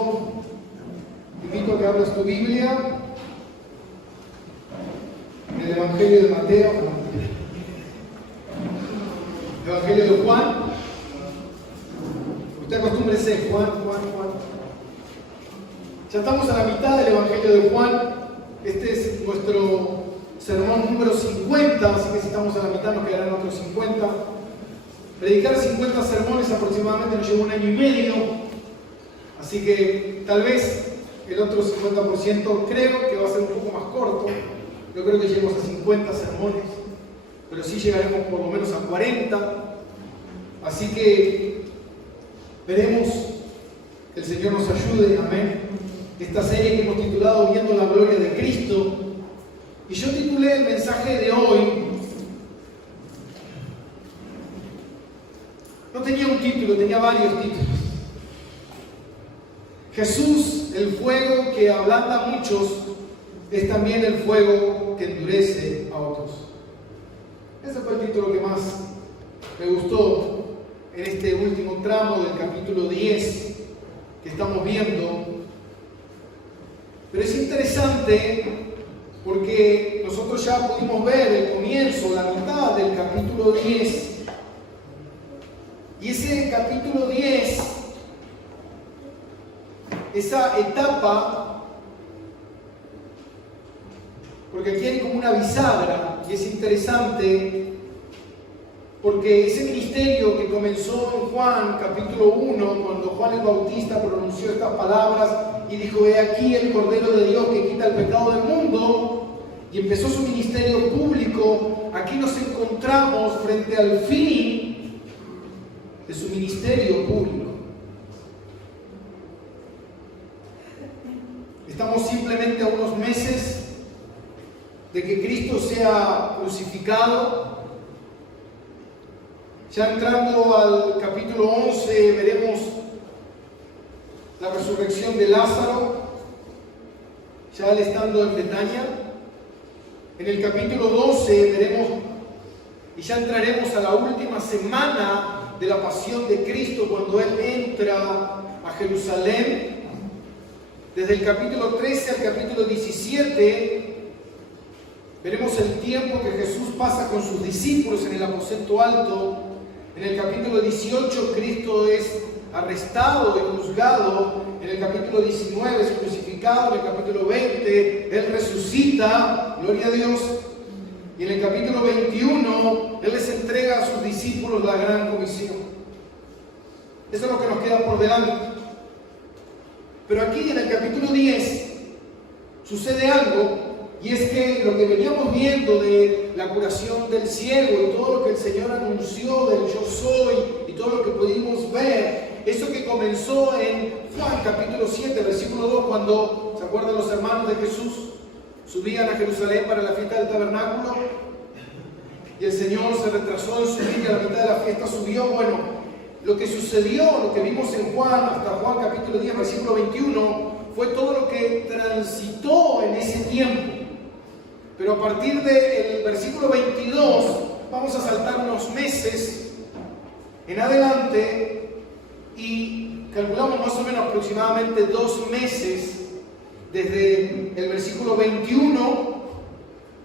eso, invito a que abras tu Biblia en el Evangelio de Mateo, el Evangelio de Juan. Usted acostúmbrese, Juan. Ya estamos a la mitad del Evangelio de Juan. Este es nuestro sermón número 50, así que si estamos a la mitad nos quedarán otros 50. Predicar 50 sermones aproximadamente nos lleva 1 año y medio, así que tal vez el otro 50% creo que va a ser un poco más corto. Yo creo que lleguemos a 50 sermones, pero sí llegaremos por lo menos a 40. Así que veremos que el Señor nos ayude, amén. Esta serie que hemos titulado Viendo la Gloria de Cristo. Y yo titulé el mensaje de hoy, no tenía un título, tenía varios títulos. Jesús, el fuego que ablanda a muchos, es también el fuego que endurece a otros. Ese fue el título que más me gustó en este último tramo del capítulo 10 que estamos viendo. Pero es interesante porque nosotros ya pudimos ver el comienzo, la mitad del capítulo 10. Y ese capítulo 10, esa etapa, porque aquí hay como una bisagra, y es interesante, porque ese ministerio que comenzó en Juan, capítulo 1, cuando Juan el Bautista pronunció estas palabras y dijo: he aquí el Cordero de Dios que quita el pecado del mundo, y empezó su ministerio público. Aquí nos encontramos frente al fin de su ministerio público. Estamos simplemente a unos meses de que Cristo sea crucificado. Ya entrando al capítulo 11 veremos la resurrección de Lázaro, ya él estando en Betania. En el capítulo 12 veremos, y ya entraremos a la última semana de la pasión de Cristo, cuando Él entra a Jerusalén. Desde el capítulo 13 al capítulo 17 veremos el tiempo que Jesús pasa con sus discípulos en el aposento alto. En el capítulo 18 Cristo es arrestado y juzgado. En el capítulo 19 es crucificado. En el capítulo 20 Él resucita, gloria a Dios. Y en el capítulo 21, Él les entrega a sus discípulos la gran comisión. Eso es lo que nos queda por delante. Pero aquí en el capítulo 10 sucede algo, y es que lo que veníamos viendo de la curación del ciego y todo lo que el Señor anunció del yo soy y todo lo que pudimos ver, eso que comenzó en Juan capítulo 7, versículo 2, cuando, ¿se acuerdan los hermanos de Jesús? Subían a Jerusalén para la fiesta del tabernáculo y el Señor se retrasó en subir y a la mitad de la fiesta subió. Bueno, lo que sucedió, lo que vimos en Juan, hasta Juan capítulo 10, versículo 21, fue todo lo que transitó en ese tiempo. Pero a partir del versículo 22, vamos a saltar unos meses en adelante y calculamos más o menos aproximadamente 2 meses desde el versículo 21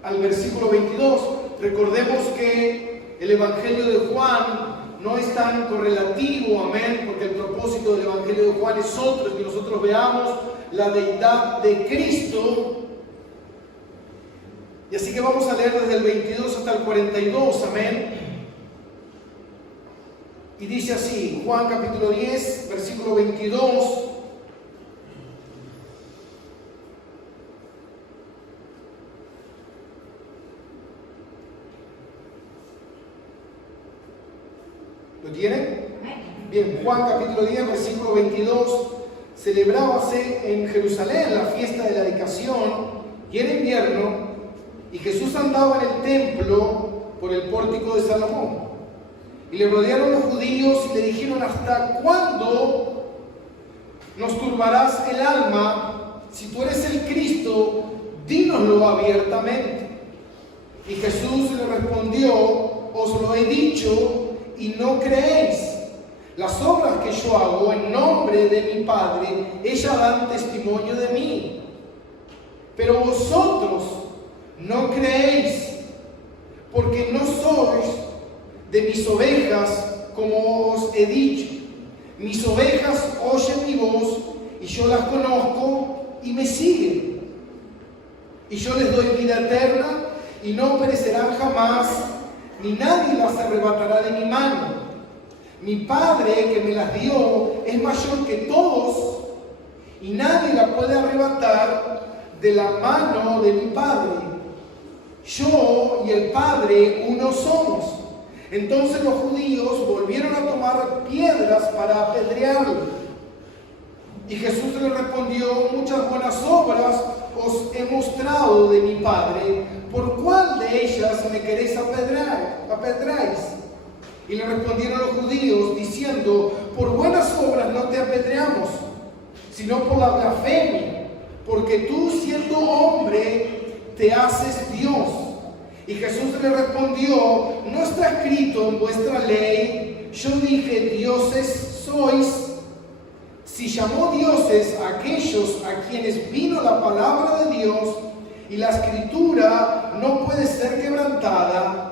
al versículo 22. Recordemos que el Evangelio de Juan no es tan correlativo, amén, porque el propósito del Evangelio de Juan es otro, es que nosotros veamos la deidad de Cristo. Y así que vamos a leer desde el 22 hasta el 42, amén. Y dice así, Juan capítulo 10, versículo 22. ¿Lo tienen? Bien, Juan capítulo 10, versículo 22. Celebrábase en Jerusalén la fiesta de la dedicación, y era invierno, y Jesús andaba en el templo por el pórtico de Salomón. Y le rodearon los judíos y le dijeron: ¿hasta cuándo nos turbarás el alma? Si tú eres el Cristo, dínoslo abiertamente. Y Jesús le respondió: os lo he dicho y no creéis. Las obras que yo hago en nombre de mi Padre, ellas dan testimonio de mí. Pero vosotros no creéis, porque no sois de mis ovejas, como os he dicho. Mis ovejas oyen mi voz, y yo las conozco y me siguen. Y yo les doy vida eterna, y no perecerán jamás, ni nadie las arrebatará de mi mano. Mi Padre que me las dio es mayor que todos, y nadie la puede arrebatar de la mano de mi Padre. Yo y el Padre uno somos. Entonces los judíos volvieron a tomar piedras para apedrearlo. Y Jesús le respondió: muchas buenas obras os he mostrado de mi Padre, ¿por cuál de ellas me queréis apedreáis? Y le respondieron los judíos diciendo: por buenas obras no te apedreamos, sino por la blasfemia, porque tú, siendo hombre, te haces Dios. Y Jesús le respondió: ¿no está escrito en vuestra ley, yo dije dioses sois? Si llamó dioses a aquellos a quienes vino la palabra de Dios, y la escritura no puede ser quebrantada,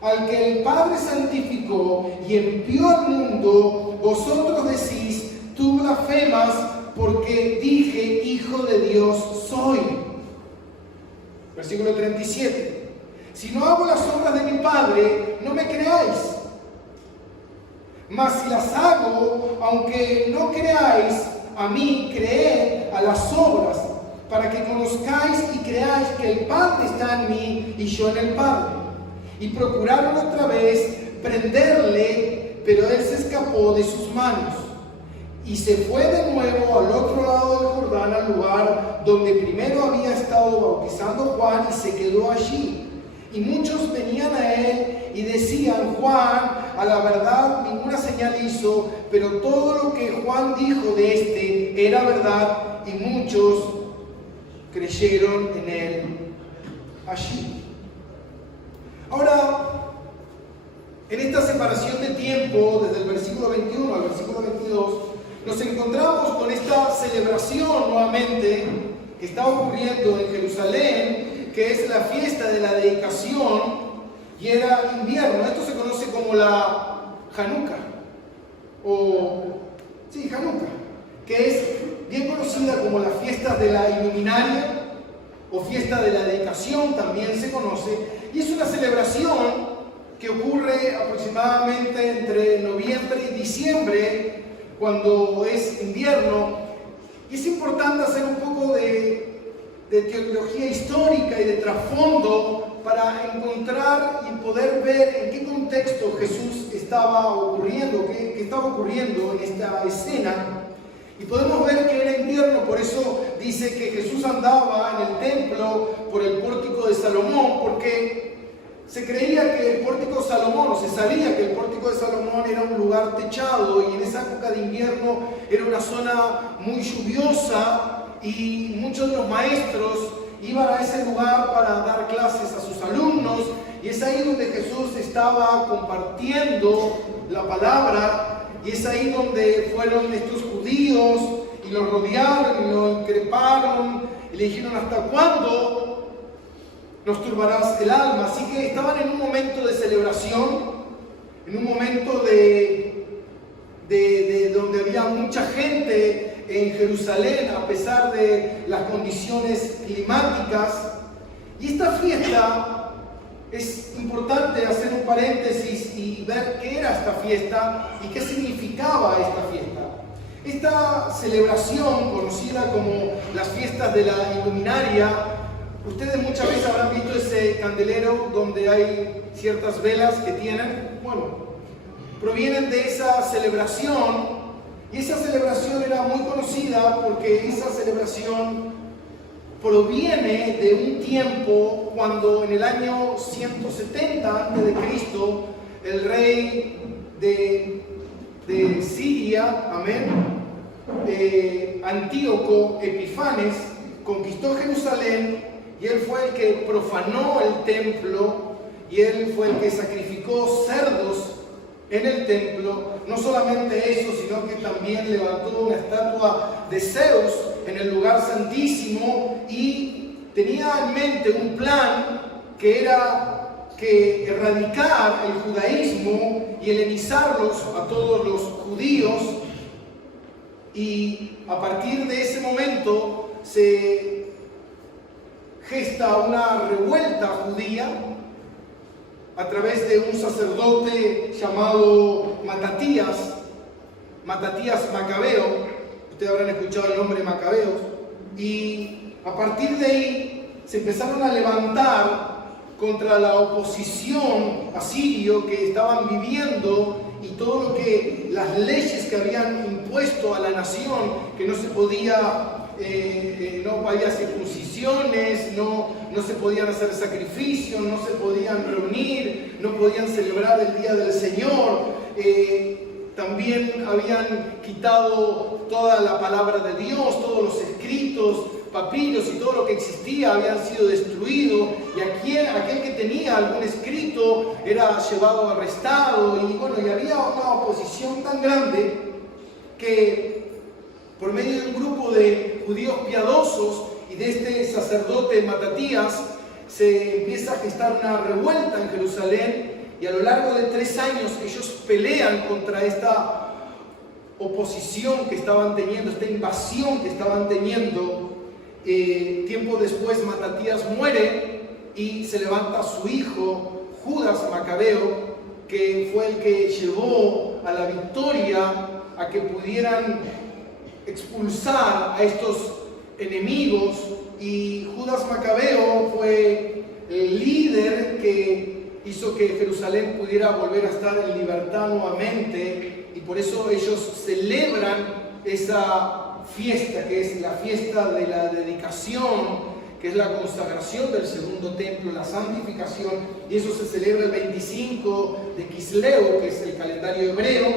al que el Padre santificó y envió al mundo, vosotros decís: tú blasfemas, porque dije hijo de Dios soy. Versículo 37. Si no hago las obras de mi Padre, no me creáis. Mas si las hago, aunque no creáis a mí, creed a las obras, para que conozcáis y creáis que el Padre está en mí y yo en el Padre. Y procuraron otra vez prenderle, pero él se escapó de sus manos. Y se fue de nuevo al otro lado del Jordán, al lugar donde primero había estado bautizando Juan, y se quedó allí. Y muchos venían a él y decían: Juan, a la verdad, ninguna señal hizo, pero todo lo que Juan dijo de este era verdad, y muchos creyeron en él allí. Ahora, en esta separación de tiempo, desde el versículo 21 al versículo 22, nos encontramos con esta celebración nuevamente que está ocurriendo en Jerusalén, que es la fiesta de la dedicación, y era invierno. Esto se conoce como la Hanukkah, Hanukkah, que es bien conocida como la fiesta de la iluminaria, o fiesta de la dedicación también se conoce, y es una celebración que ocurre aproximadamente entre noviembre y diciembre, cuando es invierno. Y es importante hacer un poco de teología histórica y de trasfondo para encontrar y poder ver en qué contexto Jesús estaba ocurriendo, qué estaba ocurriendo en esta escena. Y podemos ver que era invierno, por eso dice que Jesús andaba en el templo por el pórtico de Salomón, porque se creía que el pórtico de Salomón, o se sabía que el pórtico de Salomón era un lugar techado, y en esa época de invierno era una zona muy lluviosa, y muchos de los maestros iban a ese lugar para dar clases a sus alumnos, y es ahí donde Jesús estaba compartiendo la palabra, y es ahí donde fueron estos judíos y lo rodearon y lo increparon y le dijeron: ¿hasta cuándo nos turbarás el alma? Así que estaban en un momento de celebración, en un momento de donde había mucha gente en Jerusalén, a pesar de las condiciones climáticas. Y esta fiesta, es importante hacer un paréntesis y ver qué era esta fiesta y qué significaba esta fiesta. Esta celebración, conocida como las fiestas de la iluminaria, ustedes muchas veces habrán visto ese candelero donde hay ciertas velas que tienen. Bueno, provienen de esa celebración, y esa celebración era muy conocida porque esa celebración proviene de un tiempo cuando en el año 170 a.C. el rey de Siria, Antíoco Epifanes, conquistó Jerusalén, y él fue el que profanó el templo, y él fue el que sacrificó cerdos en el templo. No solamente eso, sino que también levantó una estatua de Zeus en el lugar santísimo y tenía en mente un plan que era que erradicar el judaísmo y helenizarlos a todos los judíos. Y a partir de ese momento se gesta una revuelta judía a través de un sacerdote llamado Matatías Macabeo. Ustedes habrán escuchado el nombre Macabeos. Y a partir de ahí se empezaron a levantar contra la oposición asirio que estaban viviendo y todo lo que las leyes que habían impuesto a la nación, que no se podía, no había circuncisiones, no se podían hacer sacrificios, no se podían reunir, no podían celebrar el día del Señor. También habían quitado toda la palabra de Dios, todos los escritos, papiros y todo lo que existía habían sido destruidos, y aquel que tenía algún escrito era llevado arrestado, y había una oposición tan grande que por medio de un grupo de judíos piadosos y de este sacerdote Matatías se empieza a gestar una revuelta en Jerusalén, y a lo largo de 3 años ellos pelean contra esta oposición que estaban teniendo, esta invasión que estaban teniendo. Tiempo después Matatías muere y se levanta su hijo Judas Macabeo, que fue el que llevó a la victoria, a que pudieran expulsar a estos enemigos. Y Judas Macabeo fue el líder que hizo que Jerusalén pudiera volver a estar en libertad nuevamente, y por eso ellos celebran esa fiesta, que es la fiesta de la dedicación, que es la consagración del segundo templo, la santificación, y eso se celebra el 25 de Quisleu, que es el calendario hebreo.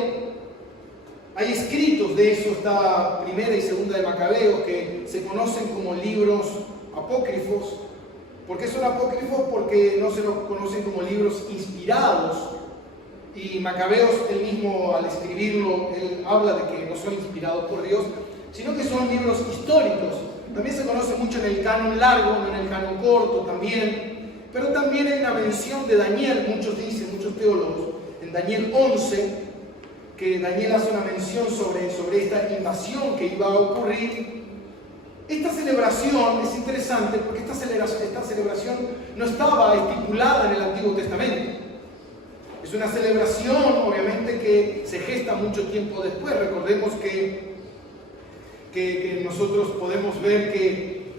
Hay escritos de eso, está primera y segunda de Macabeos, que se conocen como libros apócrifos. ¿Por qué son apócrifos? Porque no se los conocen como libros inspirados. Y Macabeos, él mismo al escribirlo, él habla de que no son inspirados por Dios, sino que son libros históricos. También se conoce mucho en el canon largo, no en el canon corto también. Pero también hay una mención de Daniel, muchos dicen, muchos teólogos, en Daniel 11, que Daniel hace una mención sobre esta invasión que iba a ocurrir. Esta celebración es interesante porque esta celebración no estaba estipulada en el Antiguo Testamento. Es una celebración, obviamente, que se gesta mucho tiempo después. Recordemos que nosotros podemos ver que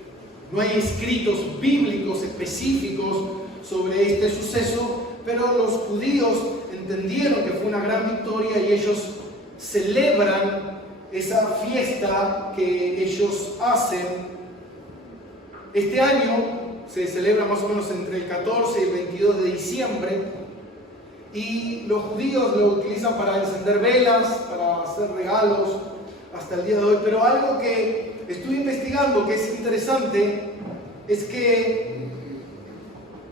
no hay escritos bíblicos específicos sobre este suceso, pero los judíos entendieron que fue una gran victoria y ellos celebran esa fiesta que ellos hacen. Este año se celebra más o menos entre el 14 y el 22 de diciembre, y los judíos lo utilizan para encender velas, para hacer regalos hasta el día de hoy. Pero algo que estuve investigando que es interesante es que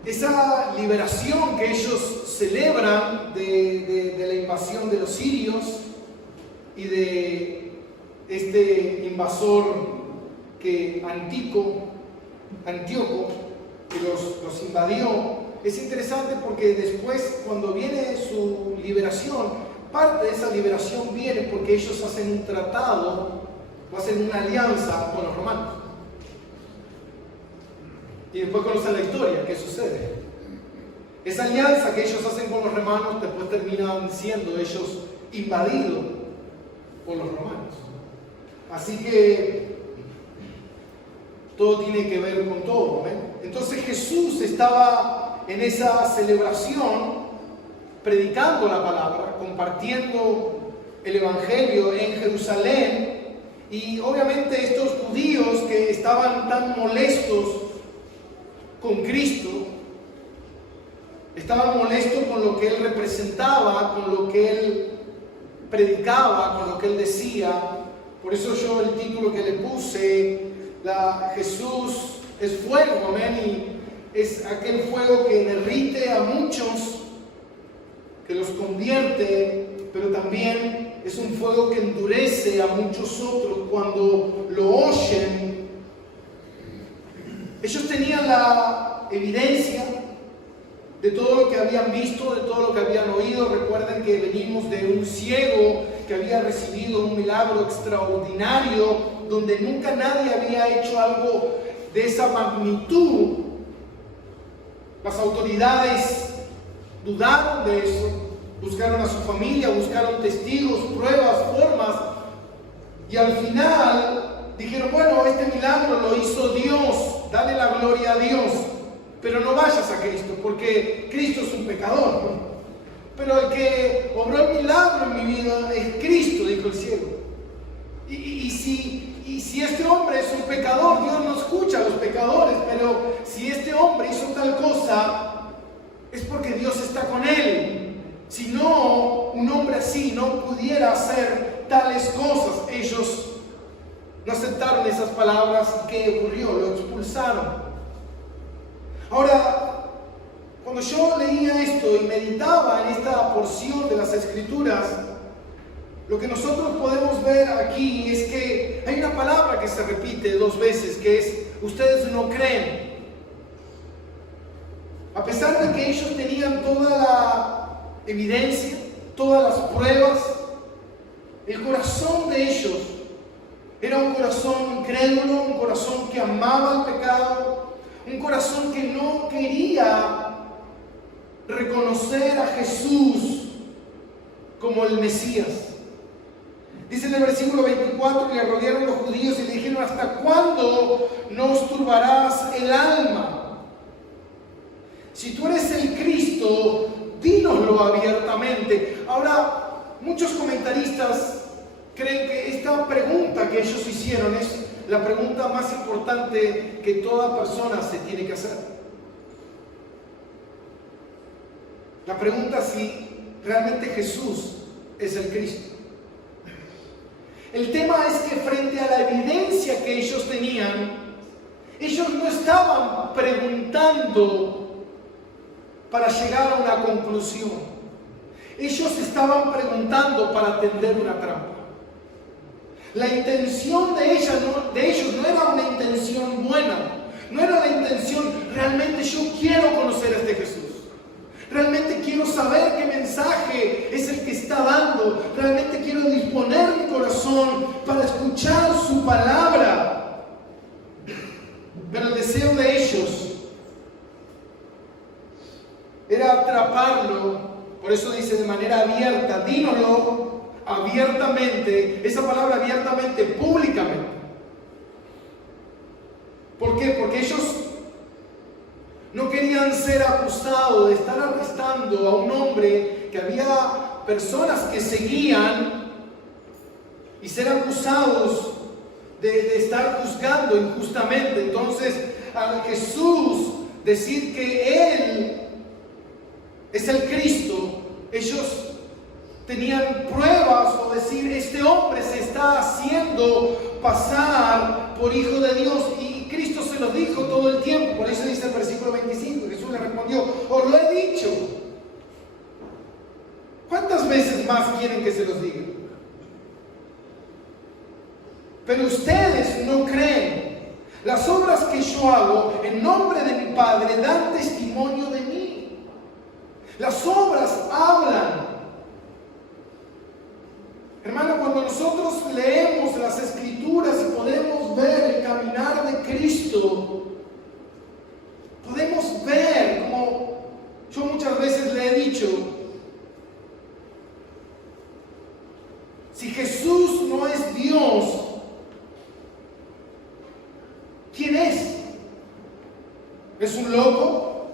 esa liberación que ellos celebran de la invasión de los sirios y de este invasor Antíoco, que los invadió, es interesante porque después, cuando viene su liberación, parte de esa liberación viene porque ellos hacen un tratado o hacen una alianza con los romanos. Y después conocen la historia, ¿qué sucede? Esa alianza que ellos hacen con los romanos, después terminan siendo ellos invadidos por los romanos. Así que todo tiene que ver con todo, ¿eh? Entonces Jesús estaba en esa celebración, predicando la palabra, compartiendo el Evangelio en Jerusalén, y obviamente estos judíos que estaban tan molestos con Cristo, estaban molestos con lo que Él representaba, con lo que Él predicaba, con lo que Él decía. Por eso yo el título que le puse, Jesús es fuego, amén, y es aquel fuego que derrite a muchos que los convierte, pero también es un fuego que endurece a muchos otros cuando lo oyen. Ellos tenían la evidencia de todo lo que habían visto, de todo lo que habían oído. Recuerden que venimos de un ciego que había recibido un milagro extraordinario, donde nunca nadie había hecho algo de esa magnitud. Las autoridades dudaron de eso, buscaron a su familia, buscaron testigos, pruebas, formas, y al final dijeron, bueno, este milagro lo hizo Dios, dale la gloria a Dios, pero no vayas a Cristo, porque Cristo es un pecador, ¿no? Pero el que obró el milagro en mi vida es Cristo, dijo el ciego. Y si este hombre es un pecador, Dios no escucha a los pecadores, pero si este hombre hizo tal cosa, es porque Dios está con él. Si no, un hombre así no pudiera hacer tales cosas. Ellos no aceptaron esas palabras. ¿Qué ocurrió? Lo expulsaron. Ahora, cuando yo leía esto y meditaba en esta porción de las Escrituras, lo que nosotros podemos ver aquí es que hay una palabra que se repite 2 veces, que es, ustedes no creen. A pesar de que ellos tenían toda la evidencia, todas las pruebas, el corazón de ellos era un corazón incrédulo, un corazón que amaba el pecado, un corazón que no quería reconocer a Jesús como el Mesías. Dice en el versículo 24 que le rodearon los judíos y le dijeron, ¿hasta cuándo nos turbarás el alma? Si tú eres el Cristo, dínoslo abiertamente. Ahora, muchos comentaristas creen que esta pregunta que ellos hicieron es la pregunta más importante que toda persona se tiene que hacer. La pregunta si realmente Jesús es el Cristo. El tema es que frente a la evidencia que ellos tenían, ellos no estaban preguntando para llegar a una conclusión. Ellos estaban preguntando para tender una trampa. La intención de ellos no era una intención buena, no era la intención, realmente yo quiero conocer a este Jesús. Realmente quiero saber qué mensaje es el que está dando. Realmente quiero disponer mi corazón para escuchar su palabra. Pero el deseo de ellos era atraparlo. Por eso dice de manera abierta, dínoslo abiertamente. Esa palabra abiertamente, públicamente. ¿Por qué? Porque ellos no querían ser acusados de estar arrestando a un hombre que había personas que seguían y ser acusados de estar juzgando injustamente. Entonces, a Jesús decir que Él es el Cristo, ellos tenían pruebas o decir, este hombre se está haciendo pasar por hijo de Dios, y Cristo se lo dijo todo el tiempo. Por eso dice el versículo 25, Jesús le respondió, os lo he dicho. ¿Cuántas veces más quieren que se los diga? Pero ustedes no creen. Las obras que yo hago en nombre de mi Padre dan testimonio de mí. Las obras hablan. Hermano, cuando nosotros leemos las Escrituras y podemos ver el caminar de Cristo, podemos ver, como yo muchas veces le he dicho, si Jesús no es Dios, ¿quién es? ¿Es un loco?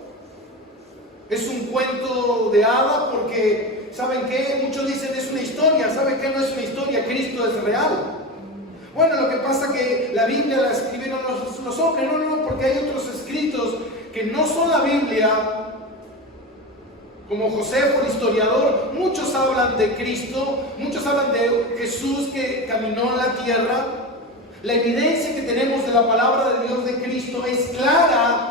¿Es un cuento de hada? Porque ¿saben qué? Muchos dicen es una historia. ¿Saben qué? No es una historia, Cristo es real. Bueno, lo que pasa es que la Biblia la escribieron los hombres. No, porque hay otros escritos que no son la Biblia, como Josefo, el historiador. Muchos hablan de Cristo, muchos hablan de Jesús que caminó en la tierra. La evidencia que tenemos de la palabra de Dios de Cristo es clara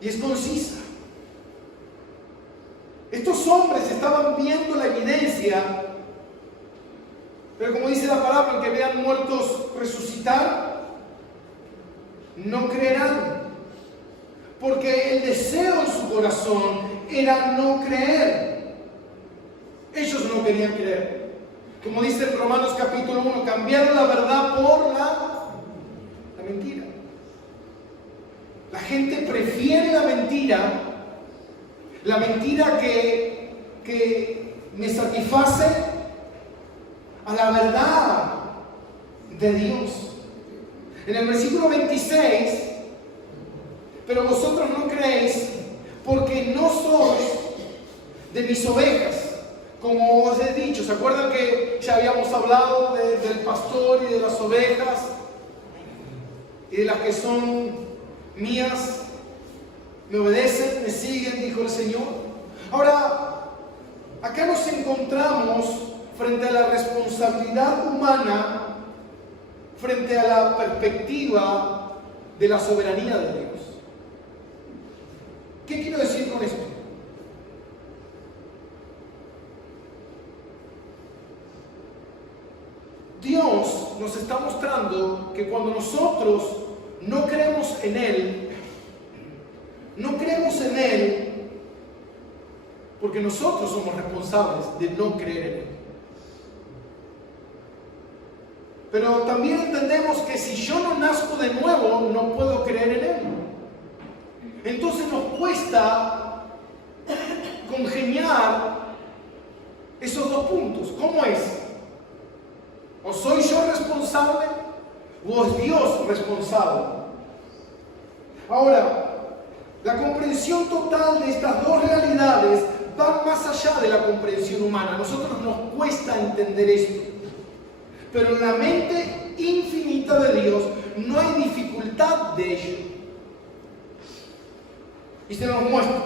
y es concisa. estaban viendo la evidencia, pero como dice la palabra, el que vean muertos resucitar, no creerán. Porque el deseo en su corazón era no creer. Ellos no querían creer. Como dice en Romanos capítulo 1, cambiaron la verdad por la mentira. La gente prefiere la mentira que me satisface, a la verdad de Dios. En el versículo 26, pero vosotros no creéis porque no sois de mis ovejas, como os he dicho. ¿Se acuerdan que ya habíamos hablado del pastor y de las ovejas y de las que son mías? Me obedecen, me siguen, dijo el Señor. Ahora, acá nos encontramos frente a la responsabilidad humana, frente a la perspectiva de la soberanía de Dios. ¿Qué quiero decir con esto? Dios nos está mostrando que cuando nosotros no creemos en Él porque nosotros somos responsables de no creer en Él. Pero también entendemos que si yo no nazco de nuevo, no puedo creer en Él. Entonces nos cuesta congeniar esos dos puntos. ¿Cómo es? ¿O soy yo responsable o es Dios responsable? Ahora, la comprensión total de estas dos realidades va más allá de la comprensión humana. A nosotros nos cuesta entender esto. Pero en la mente infinita de Dios no hay dificultad de ello. Y se nos muestra.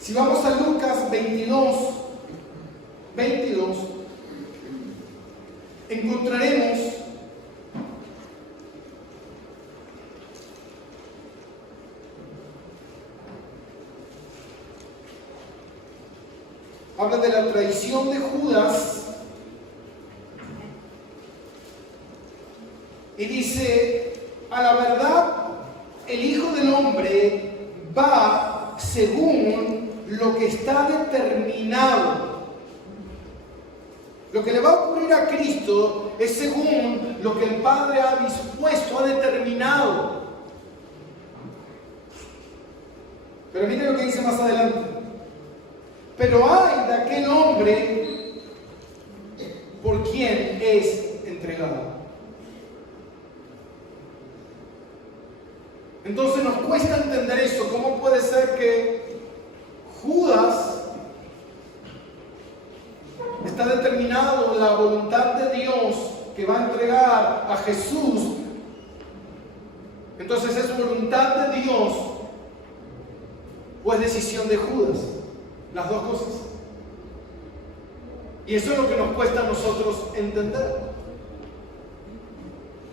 Si vamos a Lucas 22, encontraremos habla de la traición de Judas y dice: a la verdad el Hijo del Hombre va según lo que está determinado. Lo que le va a ocurrir a Cristo es según lo que el Padre ha dispuesto, ha determinado. Pero miren lo que dice más adelante. Pero hay de aquel hombre por quien es entregado. Entonces nos cuesta entender eso. ¿Cómo puede ser que Judas está determinado en la voluntad de Dios que va a entregar a Jesús? Entonces, ¿es voluntad de Dios o es decisión de Judas? Las dos cosas. Y eso es lo que nos cuesta a nosotros entender.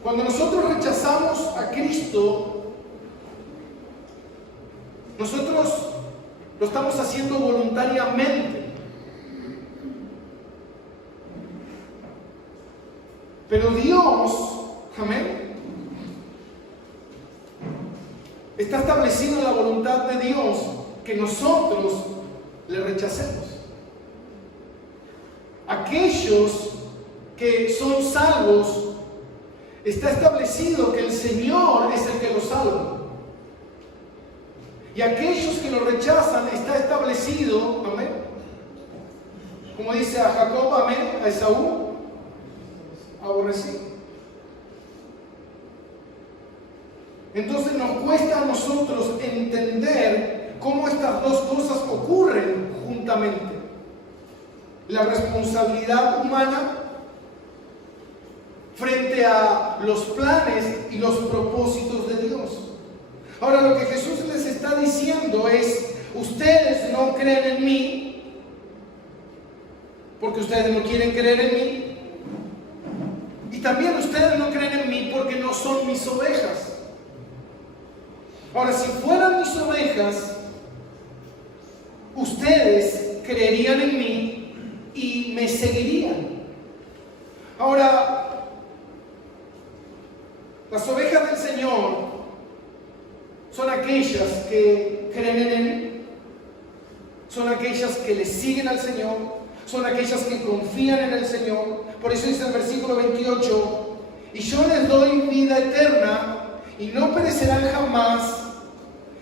Cuando nosotros rechazamos a Cristo, nosotros lo estamos haciendo voluntariamente. Pero Dios, amén, está establecido en la voluntad de Dios que nosotros le rechacemos. Aquellos que son salvos, está establecido que el Señor es el que los salva. Y aquellos que lo rechazan, está establecido, amén, como dice a Jacob, amén, a Esaú, aborrecido. Entonces nos cuesta a nosotros entender cómo estas dos cosas ocurren juntamente. La responsabilidad humana frente a los planes y los propósitos de Dios. Ahora, lo que Jesús les está diciendo es: ustedes no creen en mí porque ustedes no quieren creer en mí, y también ustedes no creen en mí porque no son mis ovejas. Ahora, si fueran mis ovejas, ustedes creerían en mí y me seguirían. Ahora, las ovejas del Señor son aquellas que creen en Él, son aquellas que le siguen al Señor, son aquellas que confían en el Señor. Por eso dice el versículo 28, y yo les doy vida eterna y no perecerán jamás,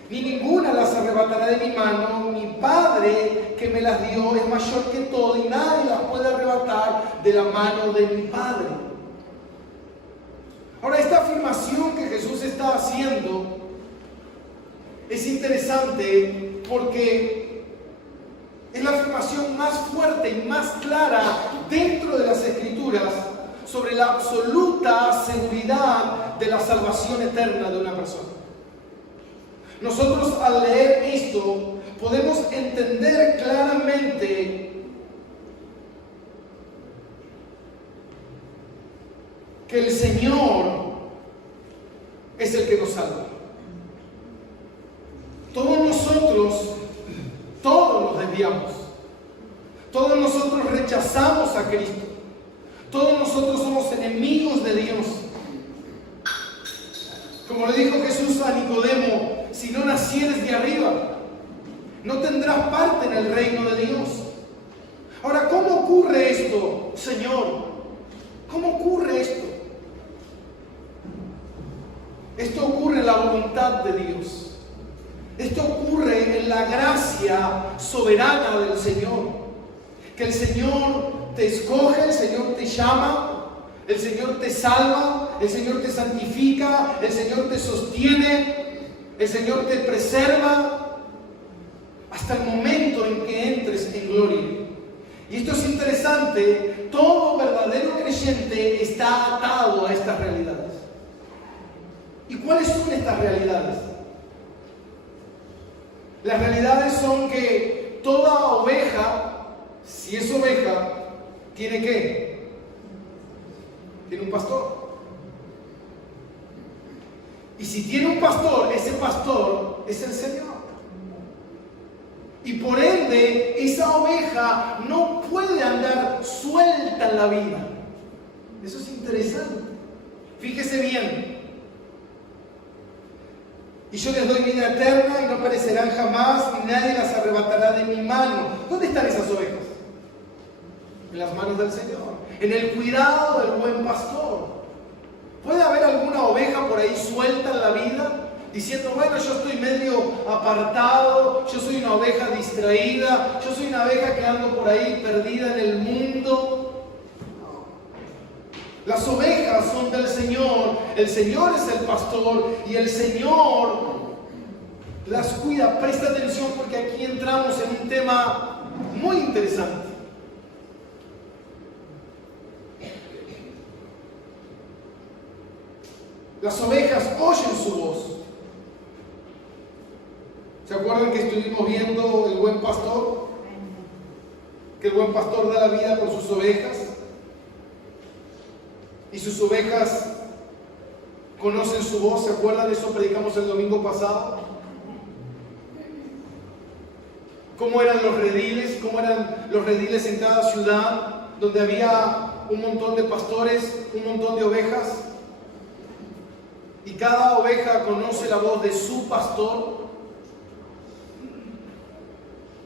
ni ninguna las arrebatará de mi mano. Mi Padre que me las dio es mayor que todo y nadie las puede arrebatar de la mano de mi Padre. Ahora, esta afirmación que Jesús está haciendo es interesante porque es la afirmación más fuerte y más clara dentro de las Escrituras sobre la absoluta seguridad de la salvación eterna de una persona. Nosotros al leer esto podemos entender claramente que el Señor es el que nos salva. Todos nosotros nos desviamos. Todos nosotros rechazamos a Cristo. Todos nosotros somos enemigos de Dios. Como le dijo Jesús a Nicodemo, si no nacieres de arriba, no tendrás parte en el reino de Dios. Ahora, ¿cómo ocurre esto, Señor? ¿Cómo ocurre esto? Esto ocurre en la voluntad de Dios. Esto ocurre en la gracia soberana del Señor. Que el Señor te escoge, el Señor te llama, el Señor te salva, el Señor te santifica, el Señor te sostiene, el Señor te preserva hasta el momento en que entres en gloria. Y esto es interesante, todo verdadero creyente está atado a estas realidades. ¿Y cuáles son estas realidades? Las realidades son que toda oveja, si es oveja, ¿tiene qué? Tiene un pastor. Y si tiene un pastor, ese pastor es el Señor. Y por ende, esa oveja no puede andar suelta en la vida. Eso es interesante. Fíjese bien. Y yo les doy vida eterna y no perecerán jamás, ni nadie las arrebatará de mi mano. ¿Dónde están esas ovejas? En las manos del Señor, en el cuidado del buen pastor. ¿Puede haber alguna oveja por ahí suelta en la vida? Diciendo, bueno, yo estoy medio apartado, yo soy una oveja distraída, yo soy una oveja que ando por ahí perdida en el mundo. Las ovejas son del Señor, el Señor es el pastor y el Señor las cuida. Presta atención porque aquí entramos en un tema muy interesante. Las ovejas oyen su voz. ¿Se acuerdan que estuvimos viendo el buen pastor? Que el buen pastor da la vida por sus ovejas. Y sus ovejas conocen su voz. ¿Se acuerdan de eso? Predicamos el domingo pasado. ¿Cómo eran los rediles? ¿Cómo eran los rediles en cada ciudad? Donde había un montón de pastores, un montón de ovejas. Y cada oveja conoce la voz de su pastor.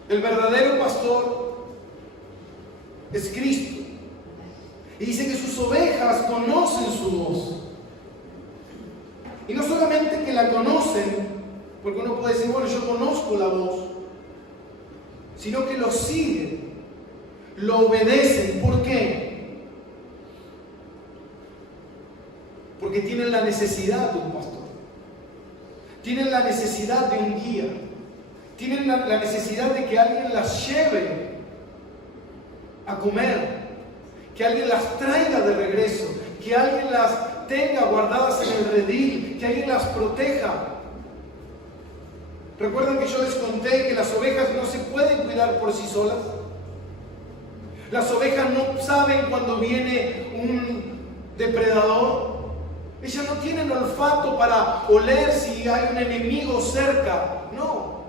El verdadero pastor es Cristo. Y dice que sus ovejas conocen su voz. Y no solamente que la conocen, porque uno puede decir, bueno, yo conozco la voz, sino que lo siguen, lo obedecen. ¿Por qué? Porque tienen la necesidad de un pastor. Tienen la necesidad de un guía. Tienen la necesidad de que alguien las lleve a comer. Que alguien las traiga de regreso, que alguien las tenga guardadas en el redil, que alguien las proteja. ¿Recuerdan que yo les conté que las ovejas no se pueden cuidar por sí solas? Las ovejas no saben cuando viene un depredador. Ellas no tienen olfato para oler si hay un enemigo cerca. No.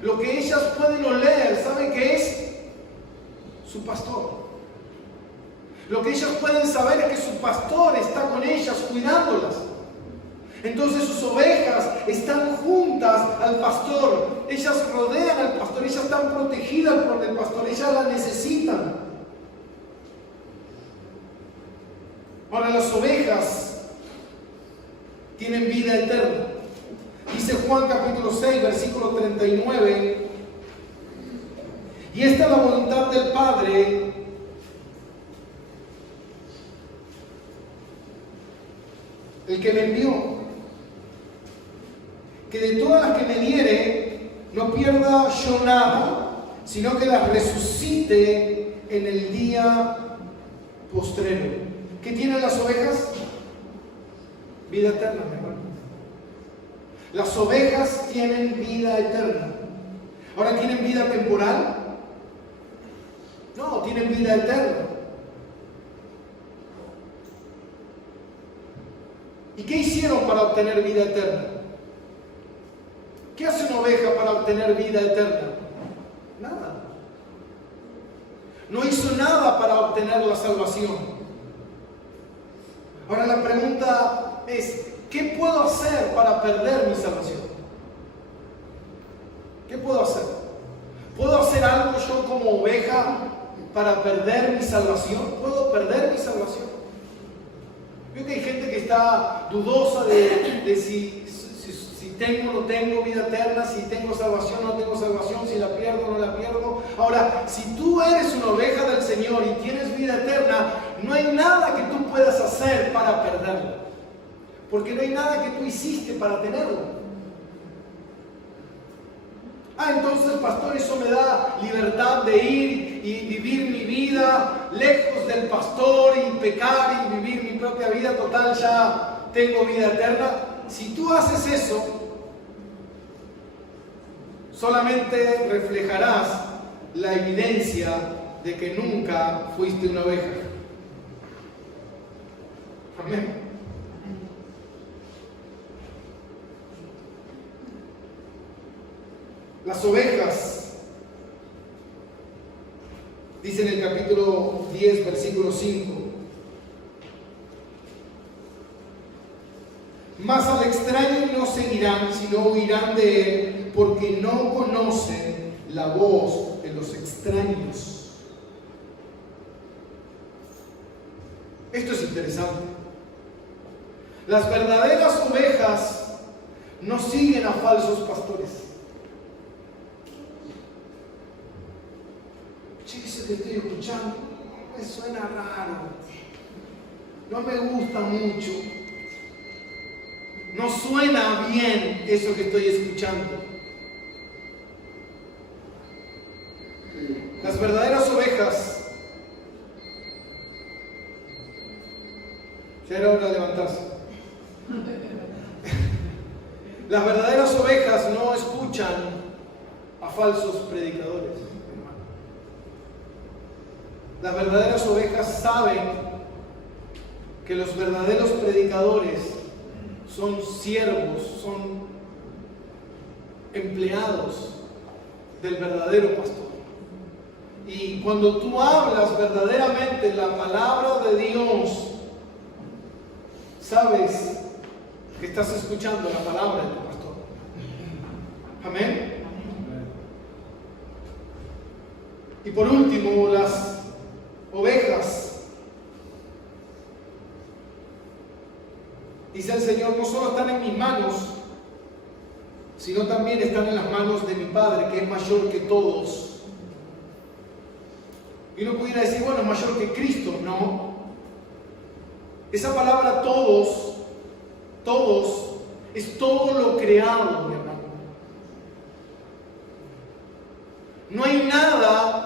Lo que ellas pueden oler, ¿saben qué es? su pastor. Lo que ellas pueden saber es que su pastor está con ellas cuidándolas. Entonces sus ovejas están juntas al pastor. Ellas rodean al pastor. Ellas están protegidas por el pastor. Ellas la necesitan. Ahora las ovejas tienen vida eterna. Dice Juan capítulo 6, versículo 39. Y esta es la voluntad del Padre, el que me envió, que de todas las que me diere no pierda yo nada, sino que las resucite en el día postrero. ¿Qué tienen las ovejas? Vida eterna, mi hermano. Las ovejas tienen vida eterna. Ahora, ¿tienen vida temporal? No, tienen vida eterna. ¿Y qué hicieron para obtener vida eterna? ¿Qué hace una oveja para obtener vida eterna? Nada. No hizo nada para obtener la salvación. Ahora la pregunta es, ¿qué puedo hacer para perder mi salvación? ¿Qué puedo hacer? ¿Puedo hacer algo yo como oveja para perder mi salvación? ¿Puedo perder mi salvación? Veo que hay gente que está dudosa de si tengo o no tengo vida eterna, si tengo salvación o no tengo salvación, si la pierdo o no la pierdo. Ahora, si tú eres una oveja del Señor y tienes vida eterna, no hay nada que tú puedas hacer para perderla. Porque no hay nada que tú hiciste para tenerlo. Entonces, pastor, eso me da libertad de ir y vivir mi vida lejos del pastor y pecar y vivir mi propia vida. Total, ya tengo vida eterna. Si tú haces eso, solamente reflejarás la evidencia de que nunca fuiste una oveja. Amén. Las ovejas, dice en el capítulo 10, versículo 5, mas al extraño no seguirán, sino huirán de él, porque no conocen la voz de los extraños. Esto es interesante. Las verdaderas ovejas no siguen a falsos pastores. Eso que estoy escuchando me suena raro, no me gusta mucho, no suena bien eso que estoy escuchando. Las verdaderas ovejas, ya era hora de levantarse. Las verdaderas ovejas no escuchan a falsos predicadores. Las verdaderas ovejas saben que los verdaderos predicadores son siervos, son empleados del verdadero pastor. Y cuando tú hablas verdaderamente la palabra de Dios, sabes que estás escuchando la palabra de tu pastor. Amén. Y por último, las ovejas, dice el Señor, no solo están en mis manos, sino también están en las manos de mi Padre, que es mayor que todos. Y uno pudiera decir, bueno, es mayor que Cristo. No. Esa palabra todos, es todo lo creado, mi hermano. No hay nada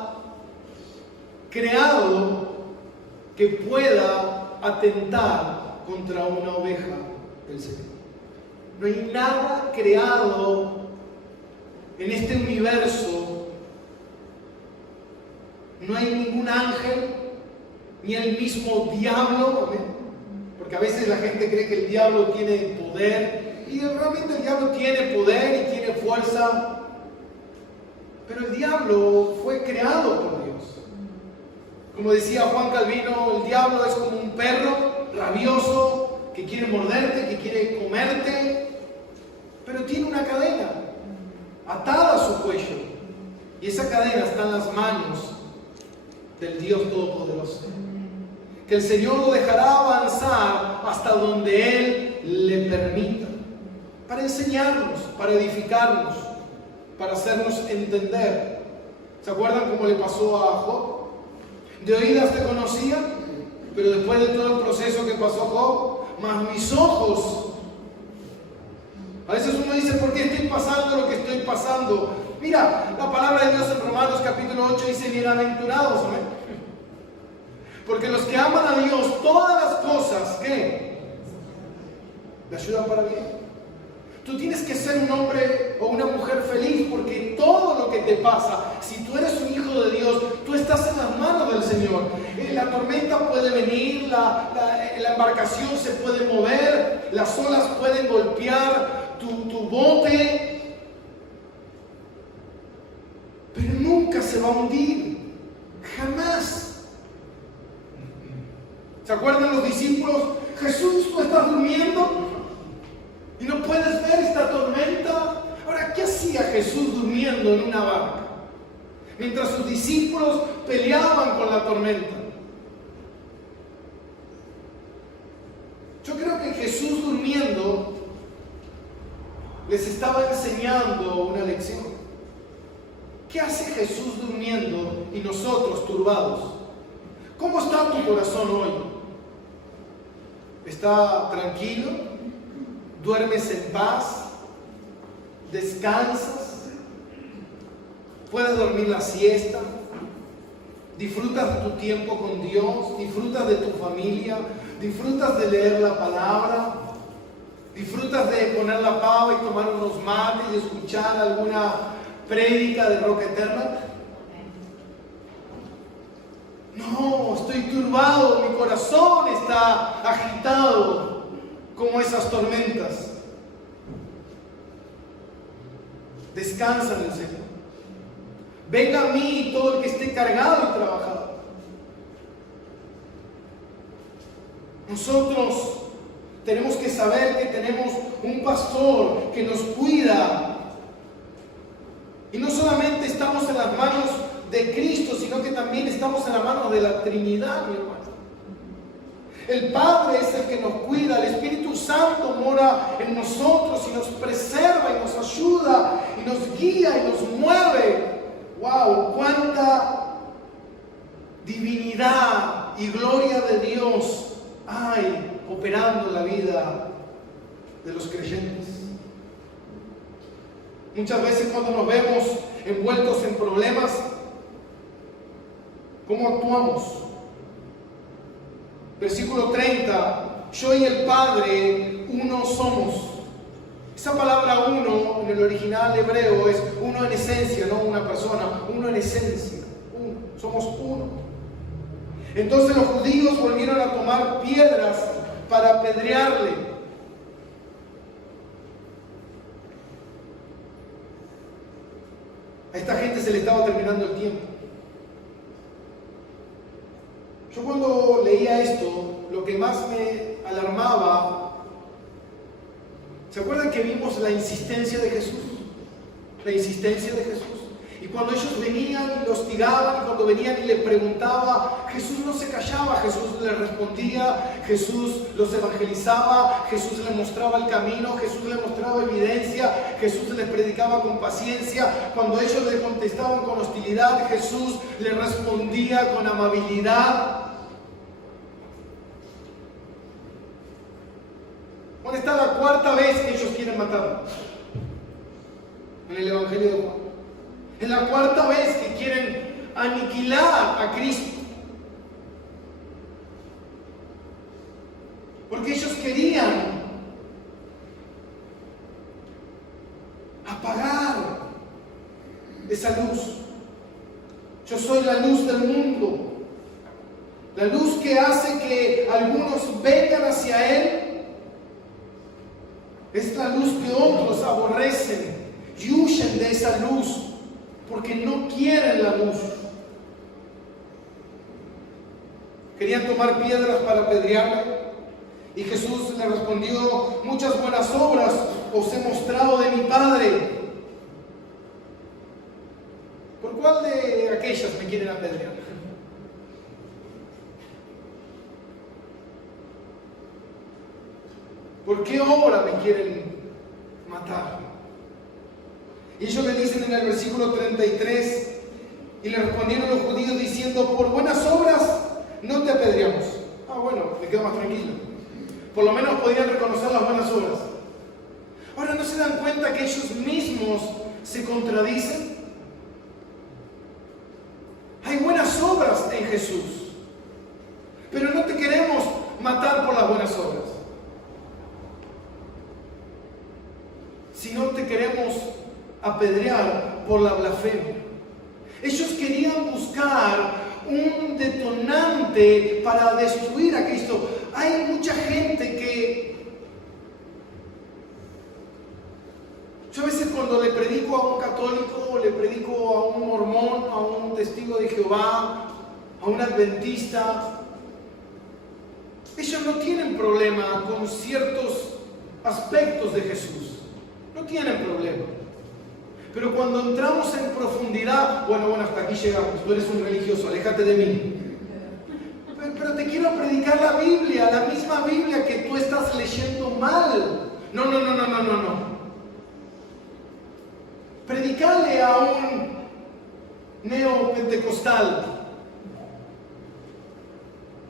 creado que pueda atentar contra una oveja del Señor. No hay nada creado en este universo, no hay ningún ángel, ni el mismo diablo, porque a veces la gente cree que el diablo tiene poder, y realmente el diablo tiene poder y tiene fuerza, pero el diablo fue creado por Dios. Como decía Juan Calvino, el diablo es como un perro rabioso que quiere morderte, que quiere comerte, pero tiene una cadena atada a su cuello. Y esa cadena está en las manos del Dios Todopoderoso. Que el Señor lo dejará avanzar hasta donde Él le permita. Para enseñarnos, para edificarnos, para hacernos entender. ¿Se acuerdan cómo le pasó a Job? De oídas te conocía, pero después de todo el proceso que pasó Job, más mis ojos. A veces uno dice, ¿por qué estoy pasando lo que estoy pasando? Mira, la palabra de Dios en Romanos capítulo 8 dice, bienaventurados, amén. Porque los que aman a Dios, todas las cosas, ¿qué? Le ayudan para bien. Tú tienes que ser un hombre o una mujer feliz porque todo lo que te pasa, si tú eres un hijo de Dios, tú estás en las manos del Señor. La tormenta puede venir, la embarcación se puede mover, las olas pueden golpear tu bote, pero nunca se va a hundir, jamás. ¿Se acuerdan los discípulos? Jesús, ¿tú estás durmiendo? Y no puedes ver esta tormenta. Ahora, ¿qué hacía Jesús durmiendo en una barca? Mientras sus discípulos peleaban con la tormenta. Yo creo que Jesús durmiendo les estaba enseñando una lección. ¿Qué hace Jesús durmiendo y nosotros turbados? ¿Cómo está tu corazón hoy? ¿Está tranquilo? ¿Duermes en paz? ¿Descansas? ¿Puedes dormir la siesta? ¿Disfrutas de tu tiempo con Dios? ¿Disfrutas de tu familia? ¿Disfrutas de leer la palabra? ¿Disfrutas de poner la pava y tomar unos mates y escuchar alguna prédica de Roca Eterna? No, estoy turbado, mi corazón está agitado como esas tormentas. Descansa en el Señor. Venga a mí todo el que esté cargado y trabajado. Nosotros tenemos que saber que tenemos un pastor que nos cuida. Y no solamente estamos en las manos de Cristo, sino que también estamos en las manos de la Trinidad, mi hermano. El Padre es el que nos cuida, el Espíritu Santo mora en nosotros y nos preserva y nos ayuda y nos guía y nos mueve. ¡Wow! ¡Cuánta divinidad y gloria de Dios hay operando en la vida de los creyentes! Muchas veces cuando nos vemos envueltos en problemas, ¿cómo actuamos? Versículo 30, yo y el Padre uno somos. Esa palabra uno en el original hebreo es uno en esencia, no una persona, uno en esencia, uno, somos uno. Entonces los judíos volvieron a tomar piedras para apedrearle. A esta gente se le estaba terminando el tiempo. Yo cuando leía esto, lo que más me alarmaba, ¿se acuerdan que vimos la insistencia de Jesús? La insistencia de Jesús. Y cuando ellos venían y lo hostigaban, y cuando venían y le preguntaba, Jesús no se callaba, Jesús les respondía, Jesús los evangelizaba, Jesús les mostraba el camino, Jesús les mostraba evidencia, Jesús les predicaba con paciencia. Cuando ellos le contestaban con hostilidad, Jesús les respondía con amabilidad. ¿Dónde está la cuarta vez que ellos quieren matarlo? En el Evangelio de Juan. Es la cuarta vez que quieren aniquilar a Cristo. Porque ellos querían apagar esa luz. Yo soy la luz del mundo. La luz que hace que algunos vengan hacia Él. Es la luz que otros aborrecen y huyen de esa luz porque no quieren la luz. querían tomar piedras para apedrearle. Y Jesús le respondió: muchas buenas obras os he mostrado de mi Padre. ¿Por cuál de aquellas me quieren apedrear? ¿Por qué obra me quieren matar? Y ellos le dicen en el versículo 33, y le respondieron los judíos diciendo: por buenas obras no te apedreamos. Ah, bueno, me quedo más tranquilo. Por lo menos podían reconocer las buenas obras. Ahora, ¿no se dan cuenta que ellos mismos se contradicen? Hay buenas obras en Jesús, pero no te queremos matar por las buenas obras, sino te queremos apedrear por la blasfemia. Ellos querían buscar un detonante para destruir a Cristo. Hay mucha gente que... Yo a veces cuando le predico a un católico, le predico a un mormón, a un testigo de Jehová, a un adventista, ellos no tienen problema con ciertos aspectos de Jesús. No tienen problema. Pero cuando entramos en profundidad, bueno, hasta aquí llegamos, tú eres un religioso, aléjate de mí. Pero te quiero predicar la Biblia, la misma Biblia que tú estás leyendo mal. No. Predicale a un neopentecostal: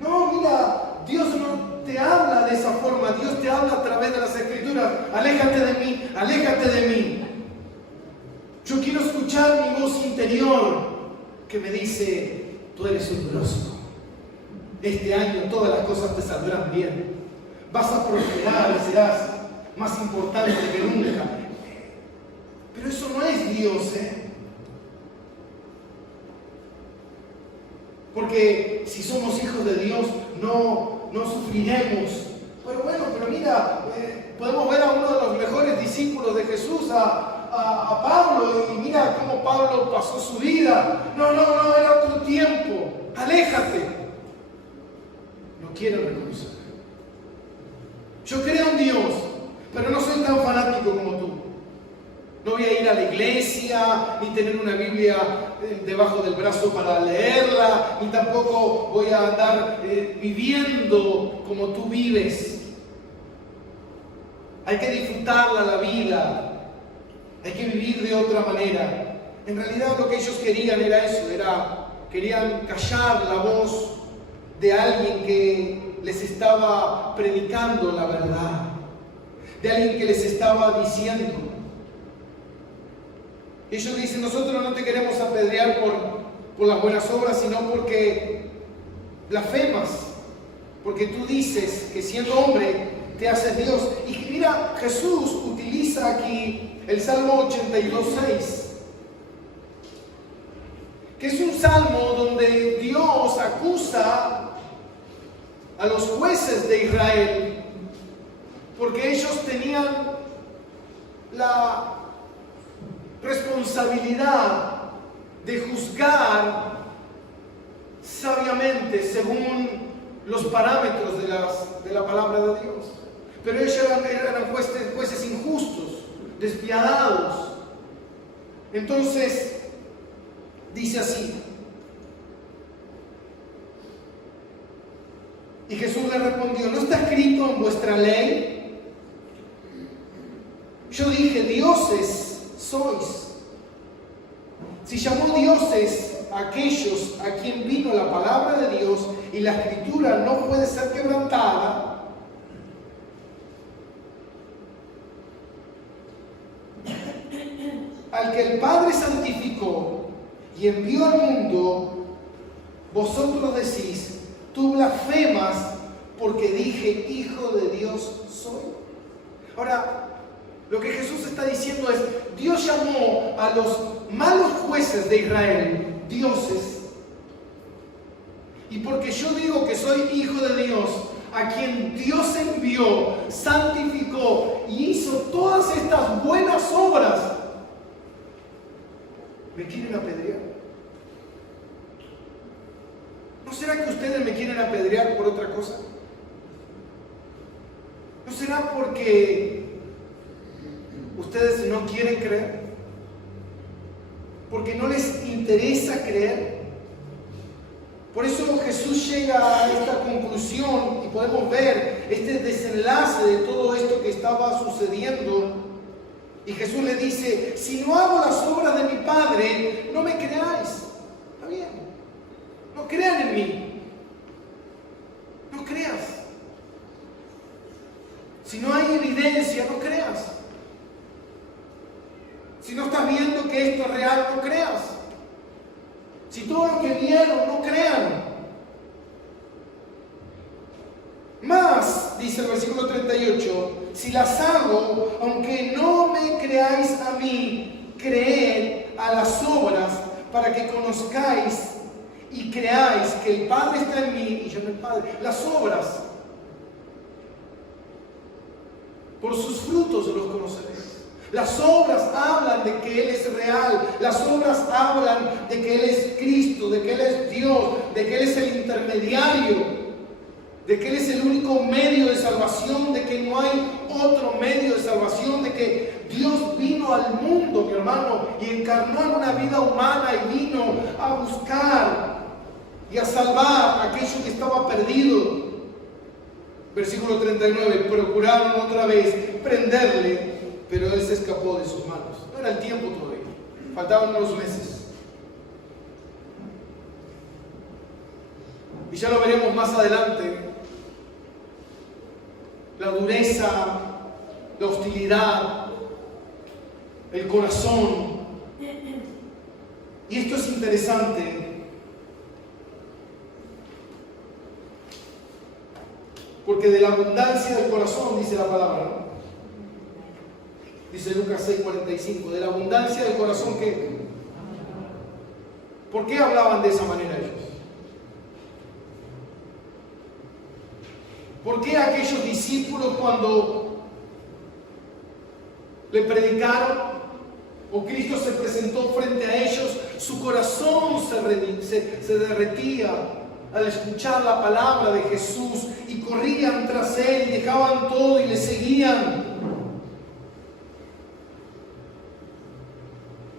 no, mira, Dios no te habla de esa forma, Dios te habla a través de las Escrituras. Aléjate de mí, aléjate de mí. Yo quiero escuchar mi voz interior que me dice: tú eres un grosso. Este año todas las cosas te saldrán bien. Vas a prosperar y serás más importante que nunca. Pero eso no es Dios, Porque si somos hijos de Dios, no sufriremos. Pero mira, podemos ver a uno de los mejores discípulos de Jesús, a Pablo, y mira cómo Pablo pasó su vida. No, era otro tiempo. Aléjate. No quiero reconocer. Yo creo en Dios, pero no soy tan fanático como tú. No voy a ir a la iglesia, ni tener una Biblia debajo del brazo para leerla, ni tampoco voy a andar viviendo como tú vives. Hay que disfrutarla la vida, hay que vivir de otra manera. En realidad lo que ellos querían era eso, querían callar la voz de alguien que les estaba predicando la verdad, de alguien que les estaba diciendo. Ellos dicen: nosotros no te queremos apedrear por las buenas obras, sino porque blasfemas, porque tú dices que siendo hombre te haces Dios. Y mira, Jesús utiliza aquí el Salmo 82:6, que es un salmo donde Dios acusa a los jueces de Israel, porque ellos tenían la responsabilidad de juzgar sabiamente según los parámetros de la palabra de Dios. Pero ellos eran jueces injustos, despiadados. Entonces, dice así: y Jesús le respondió: ¿no está escrito en vuestra ley? Yo dije: dioses sois. Si llamó dioses a aquellos a quien vino la palabra de Dios y la Escritura no puede ser quebrantada, al que el Padre santificó y envió al mundo, vosotros decís: tú blasfemas, porque dije: hijo de Dios soy. Ahora, lo que Jesús está diciendo es: Dios llamó a los malos jueces de Israel dioses. Y porque yo digo que soy hijo de Dios, a quien Dios envió, santificó y hizo todas estas buenas obras, me quieren apedrear. No será que ustedes me quieren apedrear por otra cosa? ¿No será porque ustedes no quieren creer? ¿Porque no les interesa creer? Por eso Jesús llega a esta conclusión y podemos ver este desenlace de todo esto que estaba sucediendo. Y Jesús le dice, si no hago las obras de mi Padre, no me creáis. Está bien, no crean en mí. No creas. Si no hay evidencia, no creas. Si no estás viendo que esto es real, no creas. Si todo lo que vieron, no crean. Más, dice el versículo 38, si las hago, aunque no me creáis a mí, creed a las obras, para que conozcáis y creáis que el Padre está en mí y yo en el Padre. Las obras, por sus frutos los conoceréis. Las obras hablan de que Él es real. Las obras hablan de que Él es Cristo, de que Él es Dios, de que Él es el intermediario, de que Él es el único medio de salvación, de que no hay otro medio de salvación, de que Dios vino al mundo, mi hermano, y encarnó en una vida humana y vino a buscar y a salvar a aquello que estaba perdido. Versículo 39, procuraron otra vez prenderle, pero él se escapó de sus manos. No era el tiempo todavía, faltaban unos meses. Y ya lo veremos más adelante. La dureza, la hostilidad, el corazón. Y esto es interesante, porque de la abundancia del corazón, dice la palabra, ¿no? Dice Lucas 6:45, de la abundancia del corazón que... ¿Por qué hablaban de esa manera ellos? ¿Por qué aquellos discípulos cuando le predicaron o Cristo se presentó frente a ellos, su corazón se derretía al escuchar la palabra de Jesús y corrían tras Él y dejaban todo y le seguían?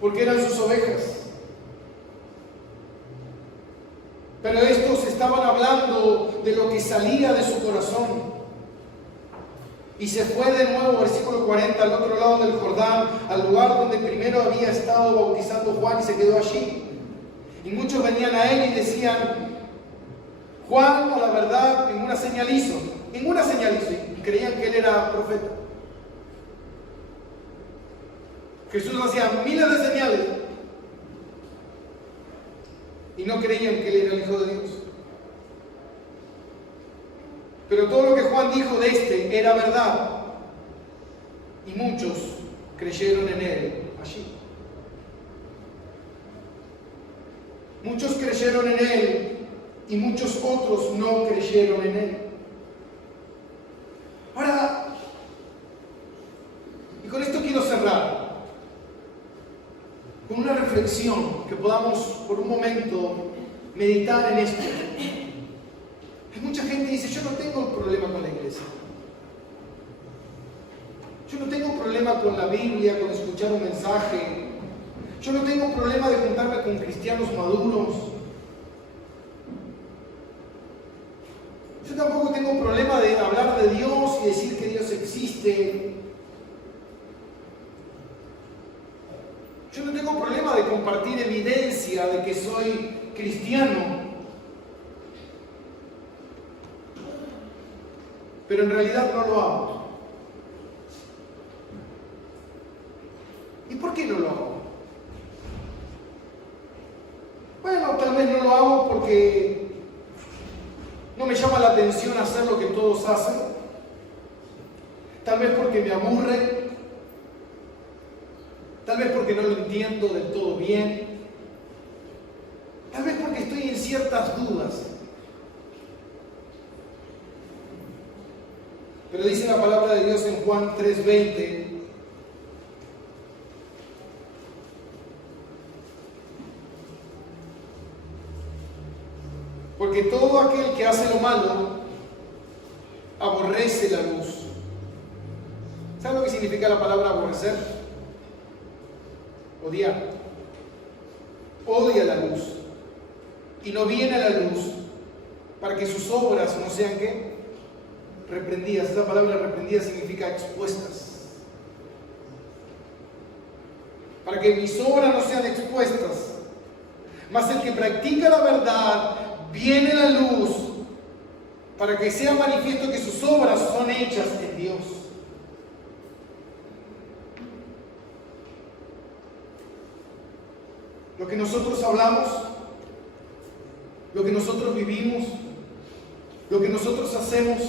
Porque eran sus ovejas. Pero estos estaban hablando de lo que salía de su corazón. Y se fue de nuevo, versículo 40, al otro lado del Jordán, al lugar donde primero había estado bautizando Juan, y se quedó allí. Y muchos venían a él y decían, Juan, a la verdad, ninguna señal hizo. Ninguna señal hizo. Y creían que él era profeta. Jesús hacía miles de señales y no creían que Él era el Hijo de Dios. Pero todo lo que Juan dijo de este era verdad y muchos creyeron en Él allí. Muchos creyeron en Él y muchos otros no creyeron en Él. Ahora, y con esto quiero cerrar, con una reflexión que podamos por un momento meditar en esto. Hay mucha gente que dice, yo no tengo problema con la iglesia. Yo no tengo problema con la Biblia, con escuchar un mensaje. Yo no tengo problema de juntarme con cristianos maduros. Yo tampoco tengo problema de hablar de Dios y decir que Dios existe. Yo no tengo problema de compartir evidencia de que soy cristiano. Pero en realidad no lo hago. ¿Y por qué no lo hago? Bueno, tal vez no lo hago porque no me llama la atención hacer lo que todos hacen. Tal vez porque me aburre. Tal vez porque no lo entiendo del todo bien. Tal vez porque estoy en ciertas dudas. Pero dice la palabra de Dios en Juan 3:20. Porque todo aquel que hace lo malo aborrece la luz. ¿Sabe lo que significa la palabra aborrecer? Odiar. Odia la luz y no viene a la luz para que sus obras no sean ¿qué? Reprendidas. Esa palabra reprendida significa expuestas. Para que mis obras no sean expuestas. Mas el que practica la verdad viene a la luz para que sea manifiesto que sus obras son hechas en Dios. Lo que nosotros hablamos, lo que nosotros vivimos, lo que nosotros hacemos,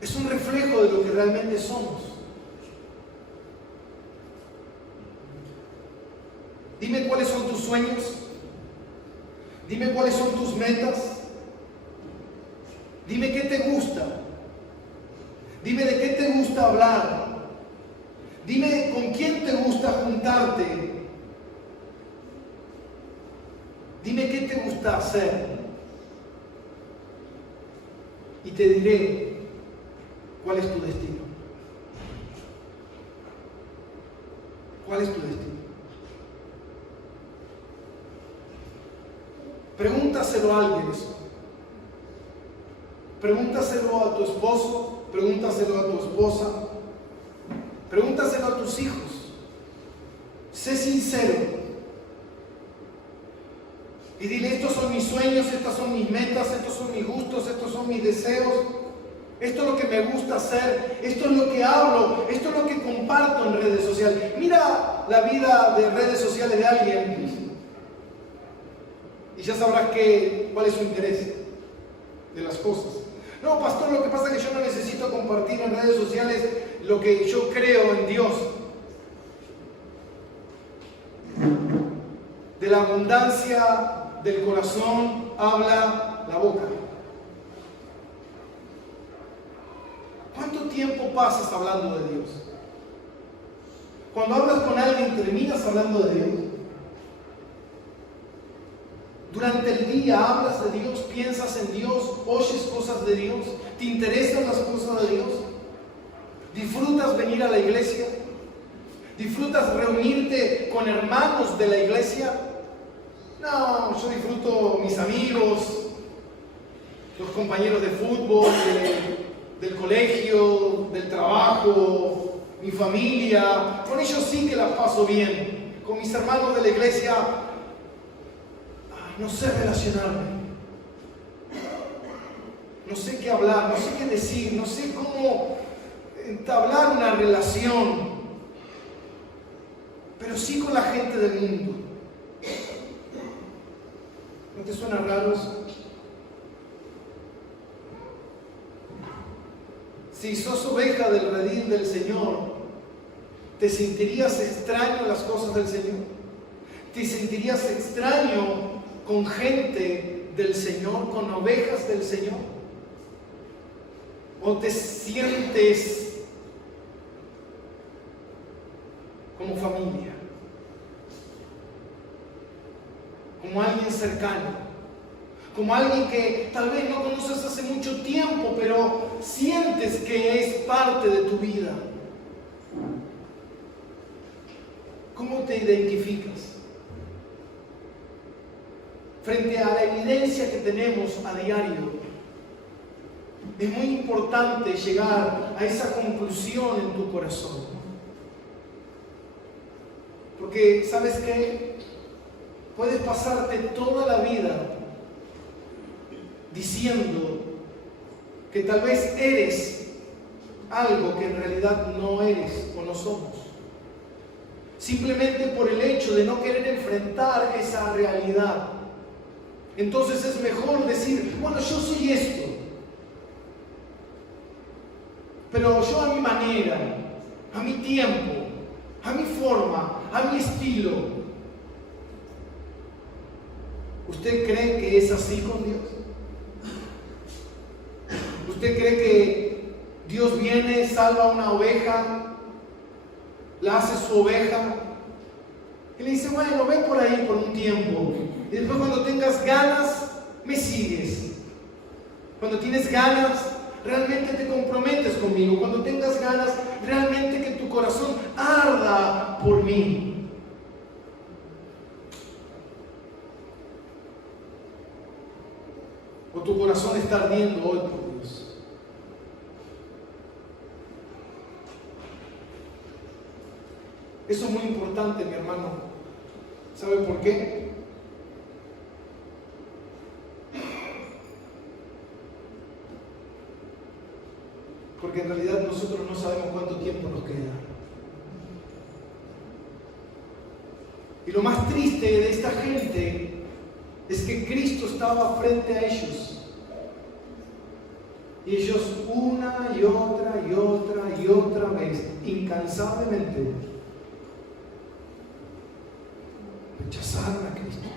es un reflejo de lo que realmente somos. Dime cuáles son tus sueños, dime cuáles son tus metas, dime qué te gusta, dime de qué te gusta hablar, dime con quién te gusta juntarte. Dime qué te gusta hacer y te diré cuál es tu destino. ¿Cuál es tu destino? Pregúntaselo a alguien eso. Pregúntaselo a tu esposo, pregúntaselo a tu esposa, pregúntaselo a tus hijos. Sé sincero. Y dile, estos son mis sueños, estas son mis metas, estos son mis gustos, estos son mis deseos. Esto es lo que me gusta hacer, esto es lo que hablo, esto es lo que comparto en redes sociales. Mira la vida de redes sociales de alguien y ya sabrás cuál es su interés de las cosas. No, pastor, lo que pasa es que yo no necesito compartir en redes sociales lo que yo creo en Dios. De la abundancia del corazón habla la boca. ¿Cuánto tiempo pasas hablando de Dios? Cuando hablas con alguien, ¿terminas hablando de Dios? Durante el día hablas de Dios, piensas en Dios, oyes cosas de Dios, ¿te interesan las cosas de Dios? ¿Disfrutas venir a la iglesia? ¿Disfrutas reunirte con hermanos de la iglesia? No, yo disfruto mis amigos, los compañeros de fútbol, del colegio, del trabajo, mi familia. Con ellos sí que la paso bien. Con mis hermanos de la iglesia, no sé relacionarme. No sé qué hablar, no sé qué decir, no sé cómo entablar una relación. Pero sí con la gente del mundo. ¿No te suena raro eso? Si sos oveja del redil del Señor, ¿te sentirías extraño en las cosas del Señor? ¿Te sentirías extraño con gente del Señor, con ovejas del Señor? ¿O te sientes como familia? Como alguien cercano, como alguien que tal vez no conoces hace mucho tiempo, pero sientes que es parte de tu vida. ¿Cómo te identificas? Frente a la evidencia que tenemos a diario, es muy importante llegar a esa conclusión en tu corazón. Porque, ¿sabes qué? Puedes pasarte toda la vida diciendo que tal vez eres algo que en realidad no eres o no somos. Simplemente por el hecho de no querer enfrentar esa realidad. Entonces es mejor decir, bueno, yo soy esto, pero yo a mi manera, a mi tiempo, a mi forma, a mi estilo. ¿Usted cree que es así con Dios? ¿Usted cree que Dios viene, salva a una oveja, la hace su oveja y le dice, bueno, ven por ahí por un tiempo y después cuando tengas ganas me sigues. Cuando tienes ganas, realmente te comprometes conmigo. Cuando tengas ganas, realmente que tu corazón arda por mí. O tu corazón está ardiendo hoy por Dios. Eso es muy importante, mi hermano. ¿Sabe por qué? Porque en realidad nosotros no sabemos cuánto tiempo nos queda. Y lo más triste de esta gente es que Cristo estaba frente a ellos. Y ellos una y otra y otra y otra vez, incansablemente, rechazaron a Cristo.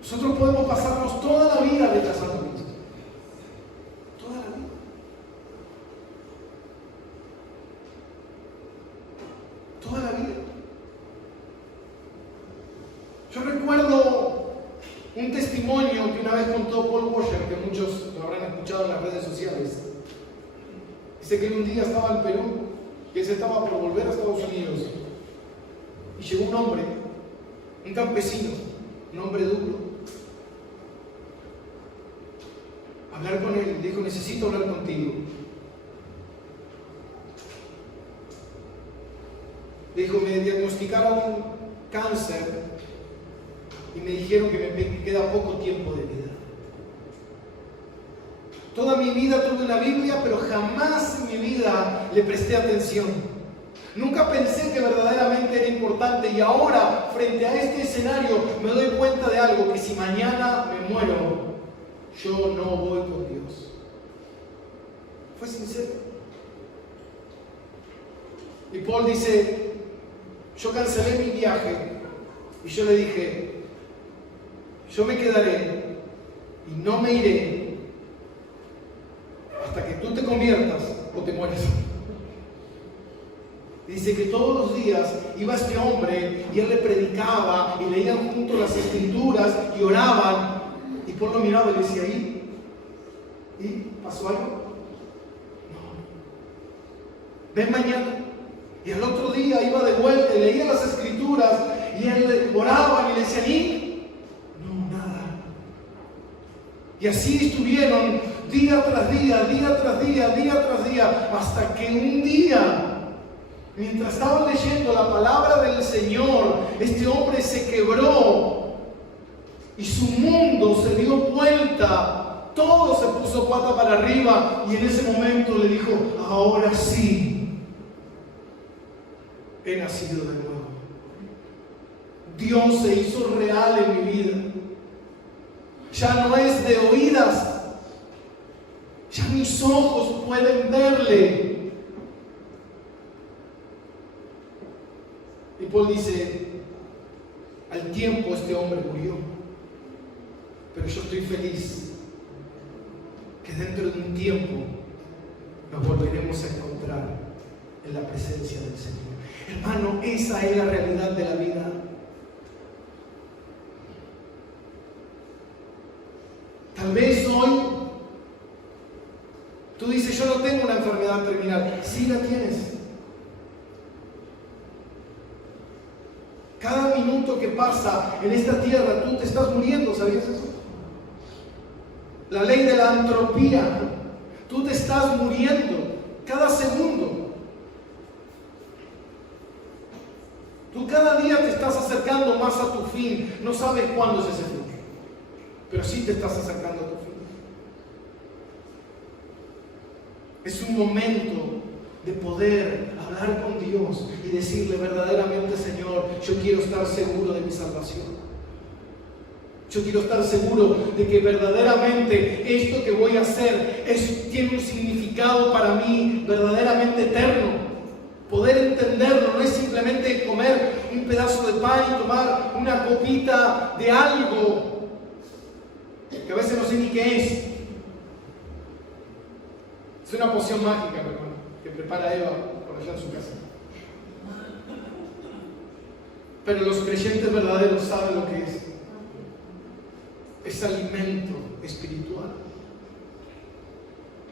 Nosotros podemos pasarnos toda la vida rechazando a Cristo. Toda la vida. Toda la vida. Yo recuerdo un testimonio que una vez contó Paul Washer, que muchos lo habrán escuchado en las redes sociales. Dice que un día estaba en Perú, que él se estaba por volver a Estados Unidos, y llegó un hombre, un campesino, un hombre duro, a hablar con él. Dijo: necesito hablar contigo. Dijo: me diagnosticaron cáncer y me dijeron que me queda poco tiempo de vida. Toda mi vida tuve la Biblia, pero jamás en mi vida le presté atención. Nunca pensé que verdaderamente era importante, y ahora, frente a este escenario, me doy cuenta de algo: que si mañana me muero, yo no voy con Dios. Fue sincero. Y Paul dice: yo cancelé mi viaje y yo le dije: yo me quedaré y no me iré hasta que tú te conviertas o te mueres. Dice que todos los días iba este hombre y él le predicaba y leían juntos las escrituras y oraban, y Paul lo miraba y le decía: ¿y pasó algo? No. Ven mañana. Y al otro día iba de vuelta y leía las escrituras y él oraba y le decía: ¿y? No, nada. Y así estuvieron día tras día, día tras día, día tras día, hasta que un día, mientras estaban leyendo la palabra del Señor, este hombre se quebró y su mundo se dio vuelta, todo se puso pata para arriba, y en ese momento le dijo: ahora sí, he nacido de nuevo. Dios se hizo real en mi vida. Ya no es de oídas, ya mis ojos pueden verle. Y Paul dice: al tiempo este hombre murió, pero yo estoy feliz que dentro de un tiempo nos volveremos a encontrar en la presencia del Señor. Hermano, esa es la realidad de la vida. Tal vez hoy tú dices: yo no tengo una enfermedad terminal. Sí la tienes. Cada minuto que pasa en esta tierra tú te estás muriendo, ¿sabías eso? La ley de la entropía. Tú te estás muriendo cada segundo. Tú cada día te estás acercando más a tu fin. No sabes cuándo es ese fin, pero sí te estás acercando a tu fin. Es un momento de poder hablar con Dios y decirle verdaderamente: Señor, yo quiero estar seguro de mi salvación. Yo quiero estar seguro de que verdaderamente esto que voy a hacer tiene un significado para mí verdaderamente eterno. Poder entenderlo no es simplemente comer un pedazo de pan y tomar una copita de algo que a veces no sé ni qué es. Es una poción mágica, hermano, que prepara Eva por allá en su casa. Pero los creyentes verdaderos saben lo que es. Es alimento espiritual.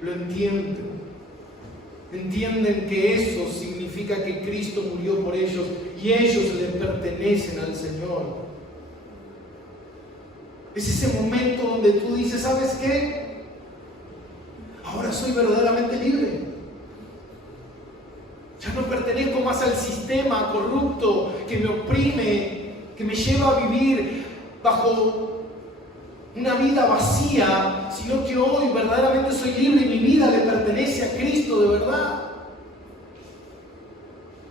Lo entienden. Entienden que eso significa que Cristo murió por ellos y ellos le pertenecen al Señor. Es ese momento donde tú dices, ¿sabes qué? Ahora soy verdaderamente libre. Ya no pertenezco más al sistema corrupto que me oprime, que me lleva a vivir bajo una vida vacía, sino que hoy verdaderamente soy libre y mi vida le pertenece a Cristo de verdad.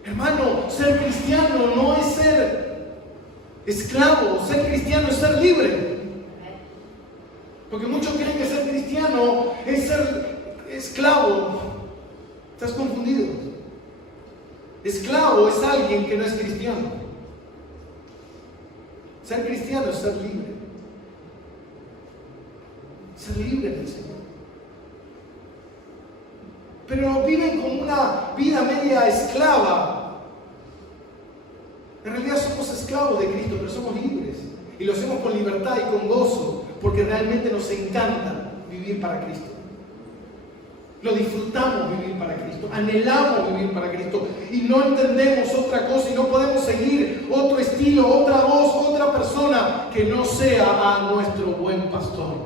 Hermano, ser cristiano no es ser esclavo, ser cristiano es ser libre. Porque muchos creen que ser cristiano es ser esclavo. Estás confundido. Esclavo es alguien que no es cristiano. Ser cristiano es ser libre. Ser libre del Señor. Pero viven como una vida media esclava. En realidad somos esclavos de Cristo, pero somos libres. Y lo hacemos con libertad y con gozo, porque realmente nos encanta vivir para Cristo. Lo disfrutamos vivir para Cristo, anhelamos vivir para Cristo y no entendemos otra cosa y no podemos seguir otro estilo, otra voz, otra persona que no sea a nuestro buen pastor.